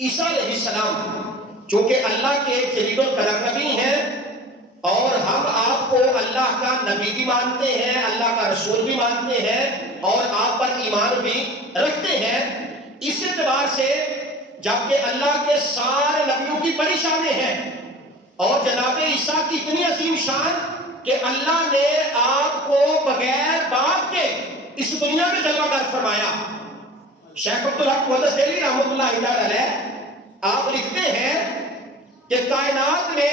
عیسیٰ علیہ السلام چونکہ اللہ کے جلیل القدر نبی ہیں اور ہم آپ کو اللہ کا نبی بھی مانتے ہیں، اللہ کا رسول بھی مانتے ہیں اور آپ پر ایمان بھی رکھتے ہیں، اس اعتبار سے جبکہ اللہ کے سارے نبیوں کی بڑی شانیں ہیں اور جناب عیسیٰ کی اتنی عظیم شان کہ اللہ نے آپ کو بغیر باپ کے اس دنیا میں جلوہ گر فرمایا۔ شیخ عبدالحق محدث دہلوی رحمۃ اللہ تعالی علیہ آپ لکھتے ہیں کہ کائنات میں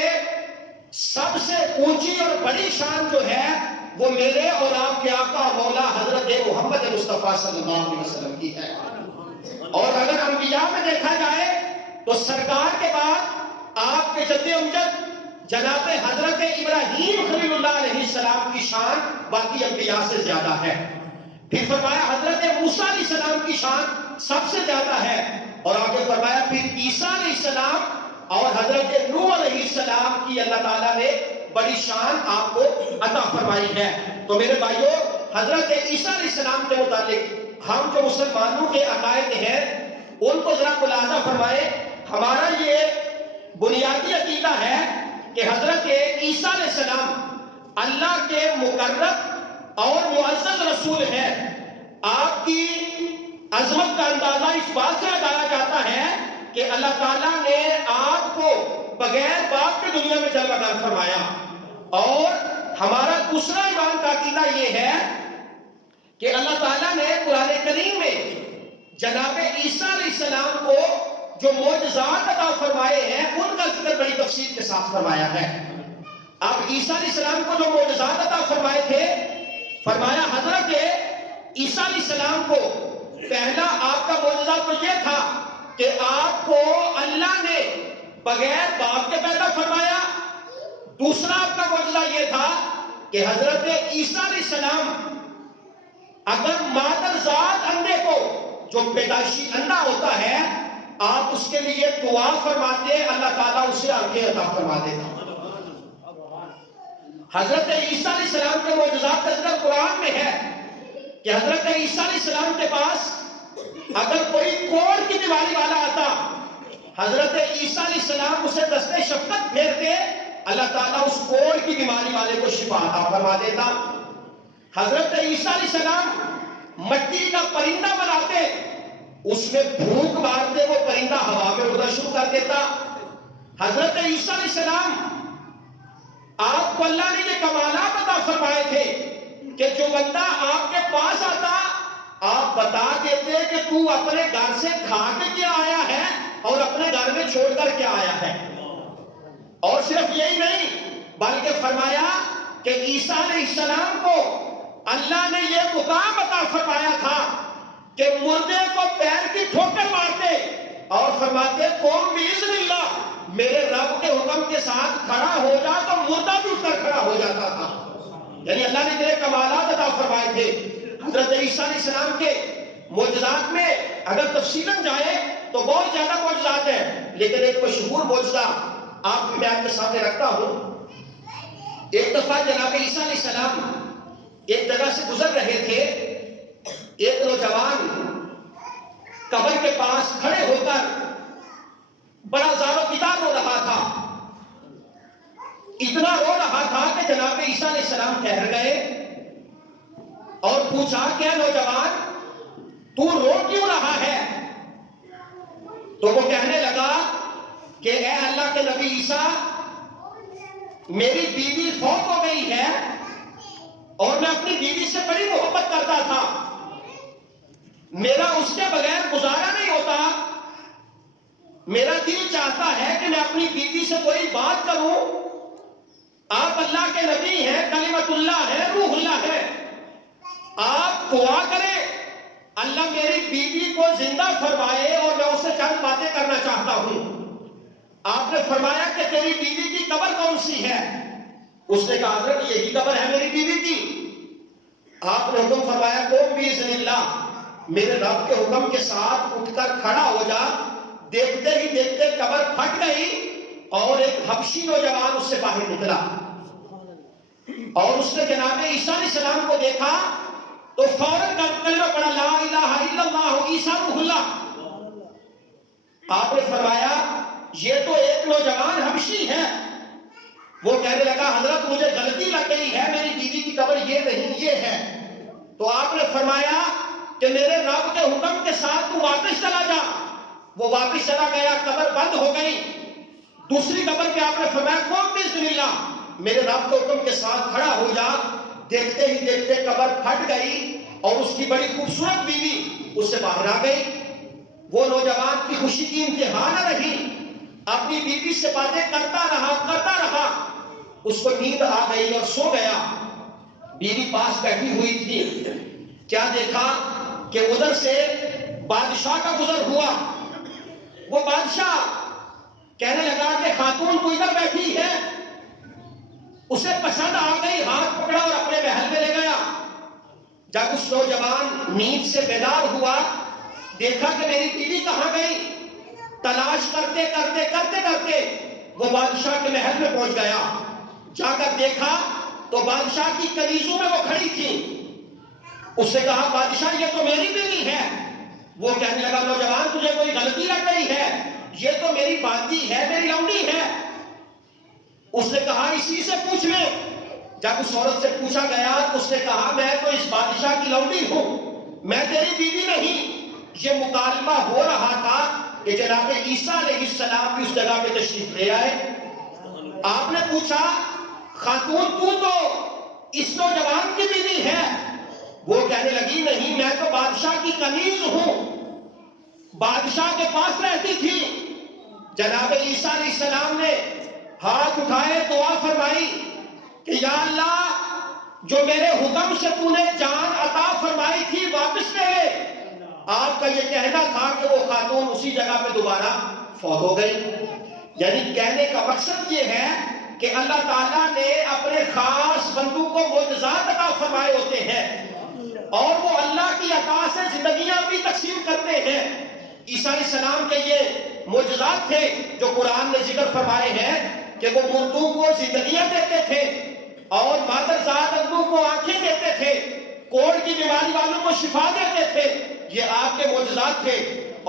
سب سے اونچی اور بڑی شان جو ہے وہ میرے اور آپ کے آقا مولا حضرت محمد مصطفیٰ صلی اللہ علیہ وسلم کی ہے۔ اور اگر انبیاء میں دیکھا جائے تو سرکار کے بعد آپ کے جد امجد جناب حضرت ابراہیم خلیل اللہ علیہ السلام کی شان باقی انبیاء سے زیادہ ہے۔ پھر فرمایا حضرت موسیٰ علیہ السلام کی شان سب سے زیادہ ہے، اور آگے فرمایا پھر عیسیٰ علیہ السلام اور حضرت نوح علیہ السلام کی اللہ تعالیٰ نے بڑی شان آپ کو عطا فرمائی ہے۔ تو میرے بھائیوں، حضرت عیسیٰ علیہ السلام کے متعلق ہم جو مسلمانوں کے عقائد ہیں ان کو ذرا ملاحظہ فرمائیں۔ ہمارا یہ بنیادی عقیدہ ہے کہ حضرت عیسیٰ علیہ السلام اللہ کے مقرب اور معزز رسول ہے۔ آپ کی عظمت کا اندازہ اس بات سے لگایا جاتا ہے کہ اللہ تعالیٰ نے آپ کو بغیر باپ کے دنیا میں جلوہ گر فرمایا۔ اور ہمارا دوسرا ایمان کا عقیدہ یہ ہے کہ اللہ تعالیٰ نے قرآن کریم میں جناب عیسیٰ علیہ السلام کو جو معجزات عطا فرمائے ہیں ان کا ذکر بڑی تفصیل کے ساتھ فرمایا ہے۔ اب عیسیٰ علیہ السلام کو جو معجزات عطا فرمائے تھے، فرمایا حضرت عیسیٰ علیہ السلام کو پہلا آپ کا معجزہ تو یہ تھا کہ آپ کو اللہ نے بغیر باپ کے پیدا فرمایا۔ دوسرا آپ کا معجزہ یہ تھا کہ حضرت عیسیٰ علیہ السلام اگر مادر ذات اندھے کو جو پیدائشی اندھا ہوتا ہے آپ اس کے لیے دعا فرماتے، اللہ تعالیٰ اسے آنکھیں عطا فرما دیتا۔ حضرت عیسیٰ علیہ السلام کے معجزات کا ذکر قرآن میں ہے کہ حضرت عیسیٰ علیہ السلام کے پاس اگر کوئی کوڑ کی بیماری والا آتا، حضرت عیسیٰ علیہ السلام اسے دستے شفقت پھیرتے، اللہ تعالیٰ اس کوڑ کی بیماری والے کو شفا عطا فرما دیتا۔ حضرت عیسیٰ علیہ السلام مٹی کا پرندہ بناتے، اس میں پھونک مارتے، وہ پرندہ ہوا میں اڑنا شروع کر دیتا۔ حضرت عیسیٰ علیہ السلام آپ کو اللہ نے یہ کمالات عطا فرمائے تھے کہ جو بندہ آپ کے پاس آتا آپ بتا دیتے کہ تو اپنے گھر سے کھا کے کیا آیا ہے اور اپنے گھر میں چھوڑ کر کیا آیا ہے۔ اور صرف یہی نہیں بلکہ فرمایا کہ عیسیٰ علیہ السلام کو اللہ نے یہ مقام عطا فرمایا تھا کہ مردے کو پیر کی ٹھوکر مارتے اور فرماتے قوم باذن اللہ، میرے رب کے حکم کے ساتھ کھڑا ہو جا، تو مردہ بھی اٹھ کر کھڑا ہو جاتا تھا۔ یعنی اللہ نے اتنے کمالات عطا فرمائے تھے۔ حضرت عیسیٰ علیہ السلام کے معجزات میں اگر تفصیلاً جائے تو بہت زیادہ معجزات ہیں، لیکن ایک مشہور معجزہ آپ میں آپ کے سامنے رکھتا ہوں۔ ایک دفعہ جناب عیسیٰ علیہ السلام ایک جگہ سے گزر رہے تھے، ایک نوجوان قبر کے پاس کھڑے ہو کر بڑا زار و کتار رو رہا تھا۔ اتنا رو رہا تھا کہ جناب عیسیٰ علیہ السلام ٹھہر گئے اور پوچھا کہ نوجوان تو رو کیوں رہا ہے؟ تو وہ کہنے لگا کہ اے اللہ کے نبی عیسیٰ، میری بیوی فوت ہو گئی ہے اور میں اپنی بیوی سے بڑی محبت کرتا تھا، میرا اس کے بغیر گزارا نہیں ہوتا، میرا دل چاہتا ہے کہ میں اپنی بیوی سے کوئی بات کروں، آپ اللہ کے نبی ہیں، کلمت اللہ ہے، روح اللہ ہے، آپ دعا کریں اللہ میری بیوی کو زندہ فرمائے اور میں اس سے چند باتیں کرنا چاہتا ہوں۔ آپ نے فرمایا کہ تیری بیوی کی قبر کون سی ہے؟ اس نے کہا حضرت یہی قبر ہے میری بیوی کی۔ آپ نے حکم فرمایا قوم باذن اللہ، میرے رب کے حکم کے ساتھ اٹھ کر کھڑا ہو جا۔ دیکھتے ہی دیکھتے قبر پھٹ گئی اور ایک حبشی نوجوان اس سے باہر نکلا اور اس نے جناب عیسیٰ علیہ السلام کو دیکھا تو فوراً کلمہ پڑھا لا الہ الا اللہ عیسیٰ روح اللہ۔ آپ نے فرمایا یہ تو ایک نوجوان حبشی ہے. وہ کہنے لگا حضرت مجھے غلطی لگ گئی ہے، میری بیوی کی قبر یہ نہیں یہ ہے. تو آپ نے فرمایا کہ میرے رب کے حکم کے ساتھ تو واپس چلا جا. وہ واپس چلا گیا، قبر بند ہو گئی. دوسری قبر پہ آپ نے فرمایا قم بسم اللہ، میرے رب کے حکم کے ساتھ کھڑا ہو جا. دیکھتے ہی دیکھتے قبر پھٹ گئی اور اس کی بڑی خوبصورت بیوی اس سے باہر آ گئی. وہ نوجوان کی خوشی کی انتہا نہ رہی، اپنی بیوی سے باتیں کرتا رہا. اس کو نیند آ گئی اور سو گیا. بیوی پاس بیٹھی ہوئی تھی. کیا دیکھا کہ ادھر سے بادشاہ کا گزر ہوا. وہ بادشاہ کہنے لگا کہ خاتون تو ادھر بیٹھی ہے. اسے پسند آ گئی، ہاتھ پکڑا اور اپنے محل میں لے گیا. جب اس نوجوان نیند سے بیدار ہوا، دیکھا کہ میری بیوی کہاں گئی. تلاش کرتے کرتے وہ بادشاہ کے محل میں پہنچ گیا. جا کر دیکھا تو بادشاہ کی کنیزوں میں وہ کھڑی تھی. اس سے کہا بادشاہ یہ تو میری بیوی ہے. وہ کہنے لگا نوجوان تجھے کوئی غلطی لگ گئی ہے، یہ تو میری باندی ہے، میری لونڈی ہے. اس نے کہا اسی سے پوچھ لے. جب اس عورت سے پوچھا گیا تو اس نے کہا میں تو اس بادشاہ کی لونڈی ہوں، میں تیری بیوی نہیں. یہ مکالمہ ہو رہا تھا کہ جناب عیسیٰ علیہ السلام بھی اس جگہ پہ تشریف لے آئے. آپ نے پوچھا خاتون تو اس نوجوان کی بیوی ہے. وہ کہنے لگی نہیں، میں تو بادشاہ کی کنیز ہوں، بادشاہ کے پاس رہتی تھی. جناب عیسیٰ علیہ السلام نے ہاتھ اٹھائے، دعا فرمائی کہ یا اللہ جو میرے حکم سے تو نے جان عطا فرمائی تھی واپس لے لے. آپ کا یہ کہنا تھا کہ وہ خاتون اسی جگہ پہ دوبارہ فوت ہو گئی. یعنی کہنے کا مقصد یہ ہے کہ اللہ تعالیٰ نے اپنے خاص بندوں کو معجزات عطا فرمائے ہوتے ہیں اور وہ اللہ کی عطا سے زندگیاں بھی تقسیم کرتے ہیں. عیسیٰ علیہ السلام کے یہ معجزات تھے جو قرآن نے ذکر فرمائے ہیں کہ وہ مردوں کو زندگیاں دیتے تھے اور مادرزاد اندھوں کو آنکھیں دیتے تھے، کوڑ کی بیماری والوں کو شفا دیتے تھے. یہ آپ کے معجزات تھے.